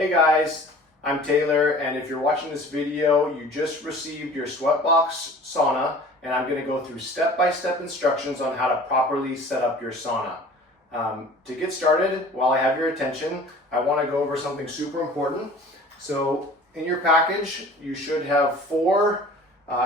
Hey guys, I'm Taylor, and if you're watching this video, you just received your Sweatbox sauna, and I'm going to go through step-by-step instructions on how to properly set up your sauna. To get started, while I have your attention, I want to go over something super important. So in your package, you should have 4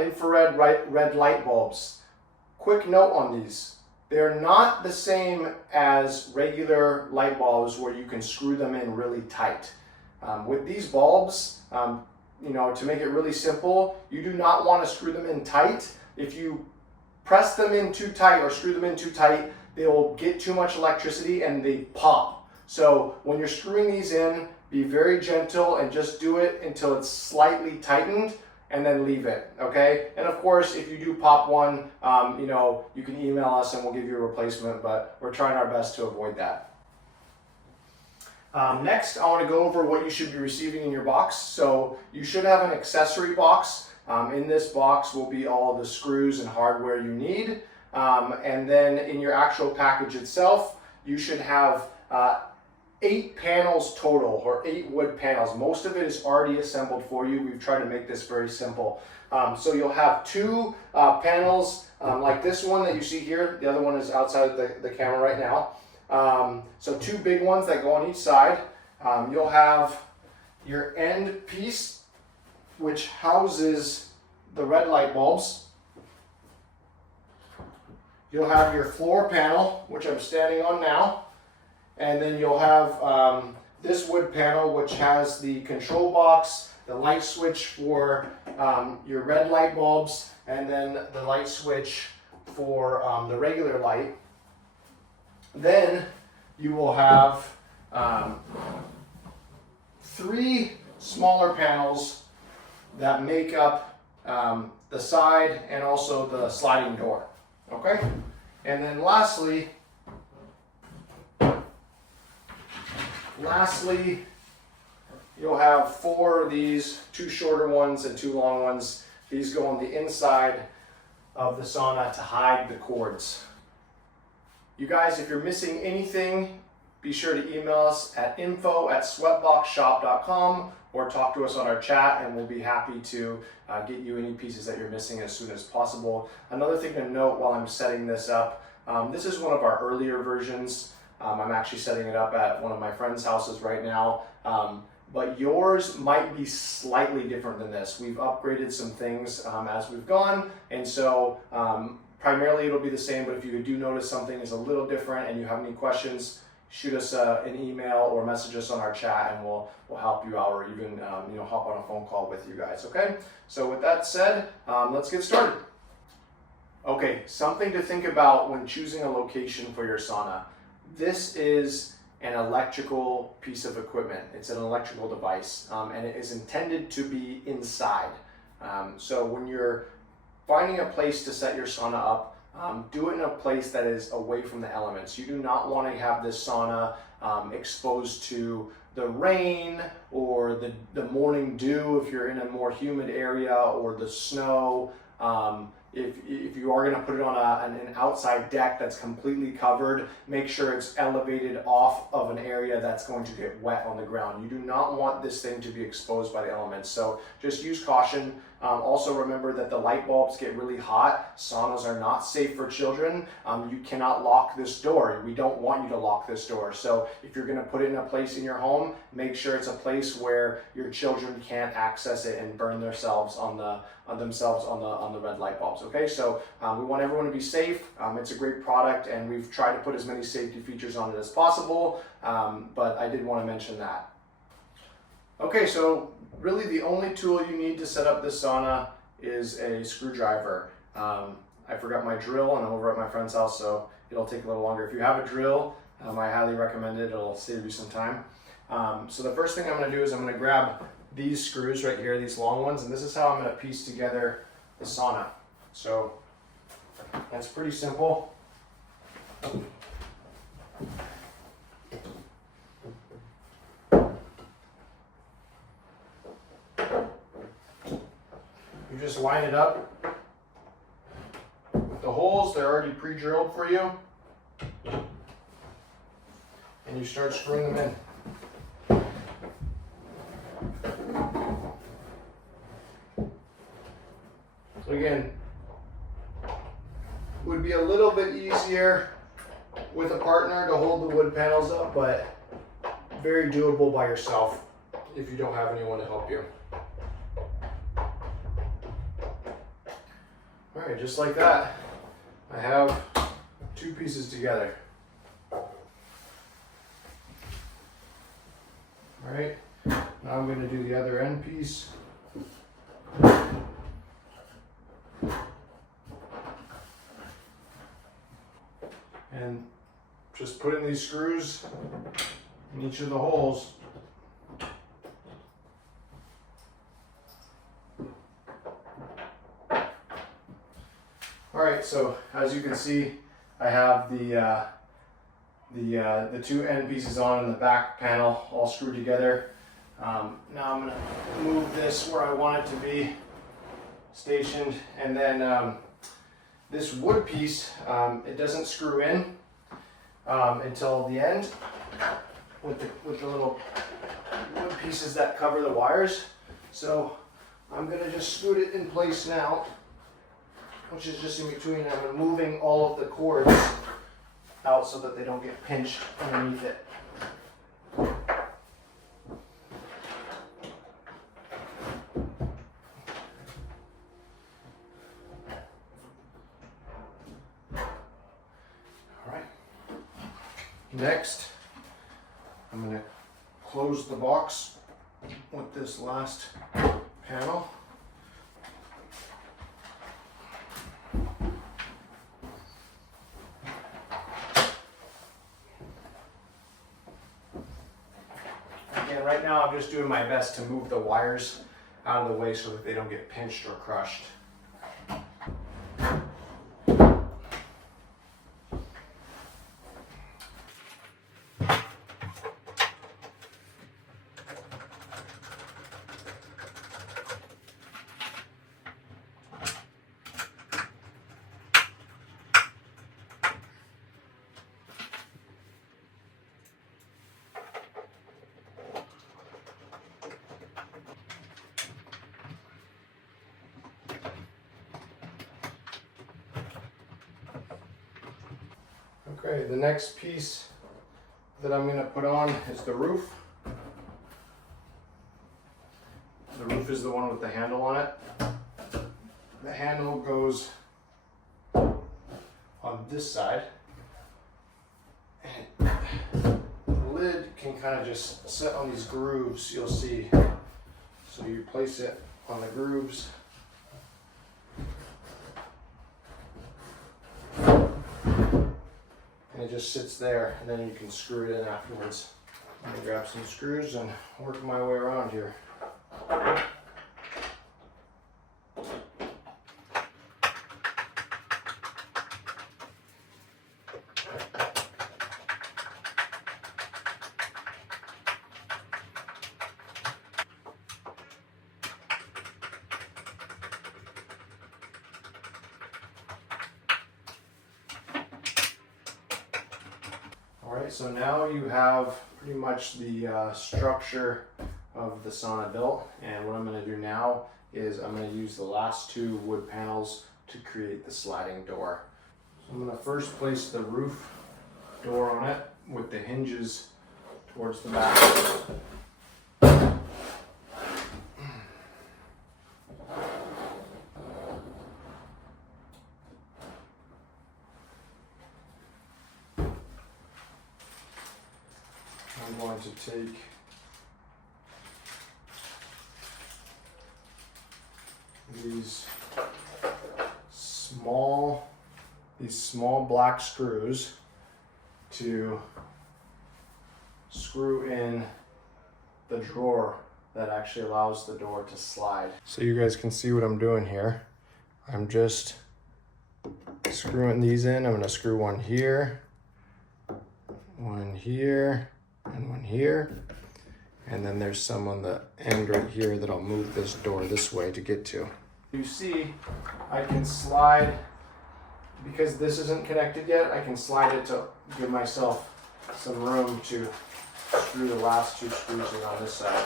infrared red light bulbs. Quick note on these. They're not the same as regular light bulbs where you can screw them in really tight. With these bulbs, to make it really simple, you do not want to screw them in tight. If you press them in too tight or screw them in too tight, they will get too much electricity and they pop. So when you're screwing these in, be very gentle and just do it until it's slightly tightened, and then leave it, okay? And of course, if you do pop one, you can email us and we'll give you a replacement, but we're trying our best to avoid that. Next, I want to go over what you should be receiving in your box. So you should have an accessory box. In this box will be all the screws and hardware you need. And then in your actual package itself, you should have 8 panels total, or 8 wood panels. Most of it is already assembled for you. We've tried to make this very simple. So you'll have 2 panels like this one that you see here. The other one is outside of the camera right now. So 2 big ones that go on each side. You'll have your end piece, which houses the red light bulbs. You'll have your floor panel, which I'm standing on now. And then you'll have this wood panel, which has the control box, the light switch for your red light bulbs, and then the light switch for the regular light. Then you will have 3 smaller panels that make up the side and also the sliding door. Okay? And then lastly, you'll have 4 of these, 2 shorter ones and 2 long ones. These go on the inside of the sauna to hide the cords. You guys, if you're missing anything, be sure to email us at info@sweatboxshop.com or talk to us on our chat, and we'll be happy to get you any pieces that you're missing as soon as possible. Another thing to note while I'm setting this up, this is one of our earlier versions. I'm actually setting it up at one of my friends' houses right now, but yours might be slightly different than this. We've upgraded some things as we've gone, and so primarily it'll be the same, but if you do notice something is a little different and you have any questions, shoot us an email or message us on our chat, and we'll help you out, or even hop on a phone call with you guys, okay? So with that said, let's get started. Okay, something to think about when choosing a location for your sauna. This is an electrical piece of equipment. It's an electrical device, and it is intended to be inside. So when you're finding a place to set your sauna up, do it in a place that is away from the elements. You do not want to have this sauna exposed to the rain or the morning dew if you're in a more humid area, or the snow. If you are going to put it on an outside deck that's completely covered, make sure it's elevated off of an area that's going to get wet on the ground. You do not want this thing to be exposed by the elements, so just use caution. Also remember that the light bulbs get really hot. Saunas are not safe for children. You cannot lock this door. We don't want you to lock this door. So if you're going to put it in a place in your home, make sure it's a place where your children can't access it and burn themselves on the red light bulbs. Okay, so we want everyone to be safe. It's a great product, and we've tried to put as many safety features on it as possible, but I did want to mention that. Okay, so really the only tool you need to set up this sauna is a screwdriver. I forgot my drill, and I'm over at my friend's house, so it'll take a little longer. If you have a drill, I highly recommend it. It'll save you some time. So the first thing I'm going to do is I'm going to grab these screws right here, these long ones, and this is how I'm going to piece together the sauna. So that's pretty simple. You just line it up with the holes. They're already pre-drilled for you. And you start screwing them in. Again, would be a little bit easier with a partner to hold the wood panels up, but very doable by yourself if you don't have anyone to help you. All right, just like that, I have 2 pieces together. All right, now I'm going to do the other end piece. And just put in these screws in each of the holes. All right, so as you can see, I have the 2 end pieces on in the back panel all screwed together. Now I'm going to move this where I want it to be stationed, and then this wood piece, it doesn't screw in until the end with the little wood pieces that cover the wires. So I'm going to just scoot it in place now, which is just in between. I'm moving all of the cords out so that they don't get pinched underneath it. Next, I'm going to close the box with this last panel. Again, right now I'm just doing my best to move the wires out of the way so that they don't get pinched or crushed. Okay, the next piece that I'm going to put on is the roof. The roof is the one with the handle on it. The handle goes on this side. And the lid can kind of just sit on these grooves, you'll see. So you place it on the grooves. And it just sits there, and then you can screw it in afterwards. I'm gonna grab some screws and work my way around here. Alright, so now you have pretty much the structure of the sauna built, and what I'm going to do now is I'm going to use the last 2 wood panels to create the sliding door. So I'm going to first place the roof door on it with the hinges towards the back. I'm going to take these small black screws to screw in the drawer that actually allows the door to slide. So you guys can see what I'm doing here. I'm just screwing these in. I'm going to screw one here, and one here, and then there's some on the end right here that I'll move this door this way to get to. You see, I can slide, because this isn't connected yet, I can slide it to give myself some room to screw the last 2 screws in on this side.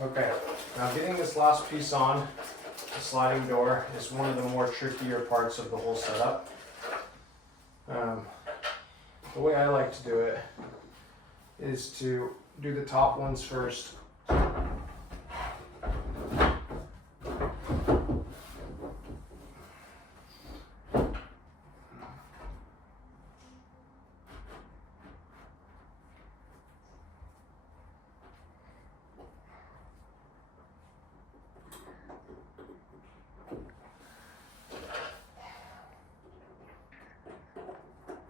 Okay, now getting this last piece on, the sliding door, is one of the more trickier parts of the whole setup. The way I like to do it is to do the top ones first.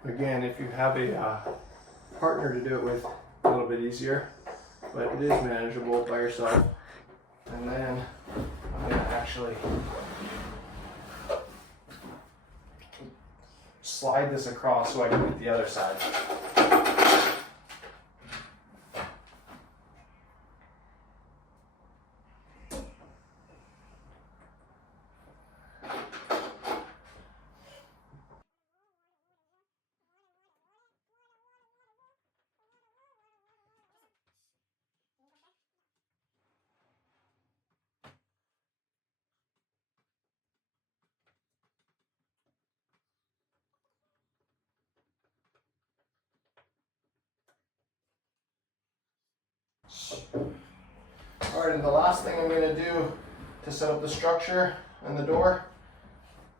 Again, if you have a partner to do it with, a little bit easier, but it is manageable by yourself. And then I'm going to actually slide this across so I can get the other side. All right, and the last thing I'm going to do to set up the structure and the door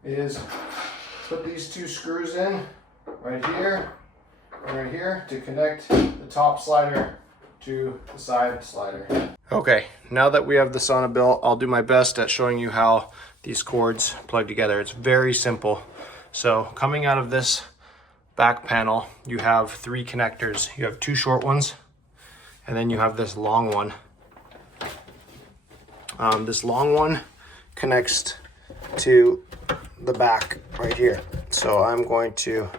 is put these two screws in right here and right here to connect the top slider to the side slider. Okay, now that we have the sauna built, I'll do my best at showing you how these cords plug together. It's very simple. So coming out of this back panel, you have 3 connectors. You have 2 short ones, and then you have this long one. This long one connects to the back right here. So I'm going to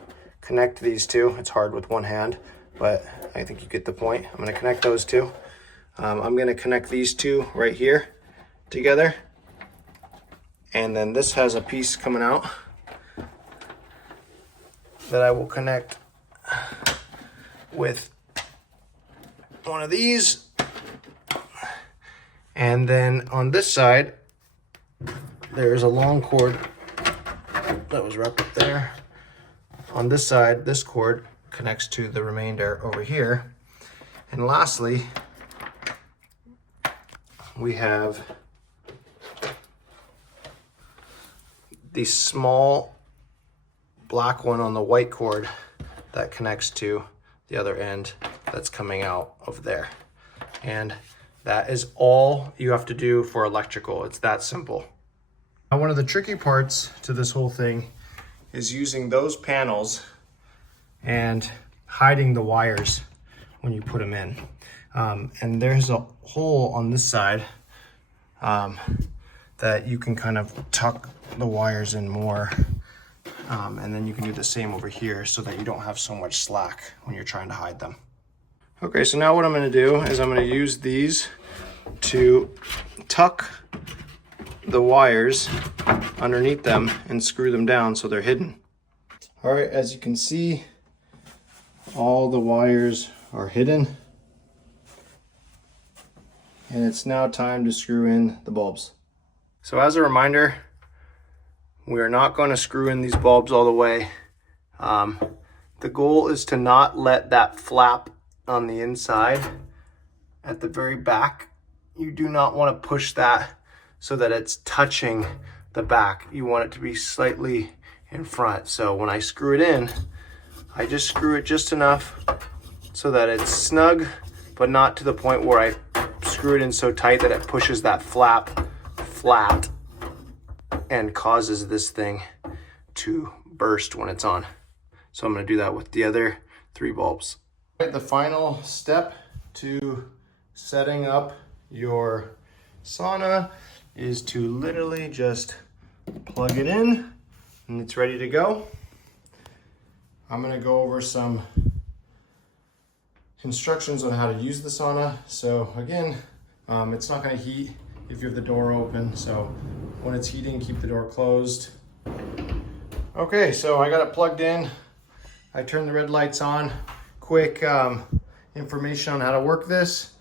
connect these two. It's hard with one hand, but I think you get the point. I'm going to connect those two. I'm going to connect these two right here together. And then this has a piece coming out that I will connect with one of these. And then on this side, there's a long cord that was wrapped up there. On this side, this cord connects to the remainder over here. And lastly, we have the small black one on the white cord that connects to the other end that's coming out of there. And that is all you have to do for electrical. It's that simple. Now, one of the tricky parts to this whole thing is using those panels and hiding the wires when you put them in. And there's a hole on this side that you can kind of tuck the wires in more. And then you can do the same over here so that you don't have so much slack when you're trying to hide them. Okay, so now what I'm going to do is I'm going to use these to tuck the wires underneath them and screw them down so they're hidden. All right, as you can see, all the wires are hidden. And it's now time to screw in the bulbs. So as a reminder, we are not going to screw in these bulbs all the way. The goal is to not let that flap on the inside at the very back. You do not want to push that so that it's touching the back. You want it to be slightly in front. So when I screw it in, I just screw it just enough so that it's snug, but not to the point where I screw it in so tight that it pushes that flap flat and causes this thing to burst when it's on. So I'm going to do that with the other 3 bulbs. The final step to setting up your sauna is to literally just plug it in and it's ready to go. I'm going to go over some instructions on how to use the sauna. So again, it's not going to heat if you have the door open. So when it's heating, keep the door closed. Okay, so I got it plugged in. I turned the red lights on. Quick information on how to work this.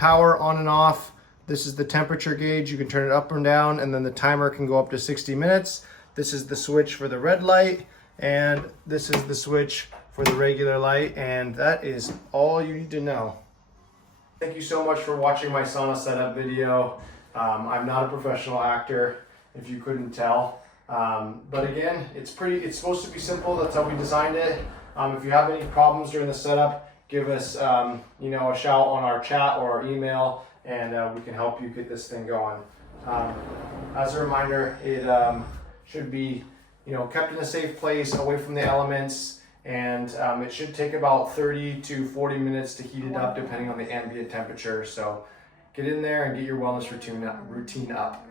power on and off. This is the temperature gauge. You can turn it up and down, and then the timer can go up to 60 minutes. This is the switch for the red light, and this is the switch for the regular light, and that is all you need to know. Thank you so much for watching my sauna setup video. I'm not a professional actor, if you couldn't tell. But again, it's supposed to be simple. That's how we designed it. If you have any problems during the setup, give us a shout on our chat or our email, and we can help you get this thing going. As a reminder, it should be kept in a safe place, away from the elements, and it should take about 30 to 40 minutes to heat it up, depending on the ambient temperature. So get in there and get your wellness routine up.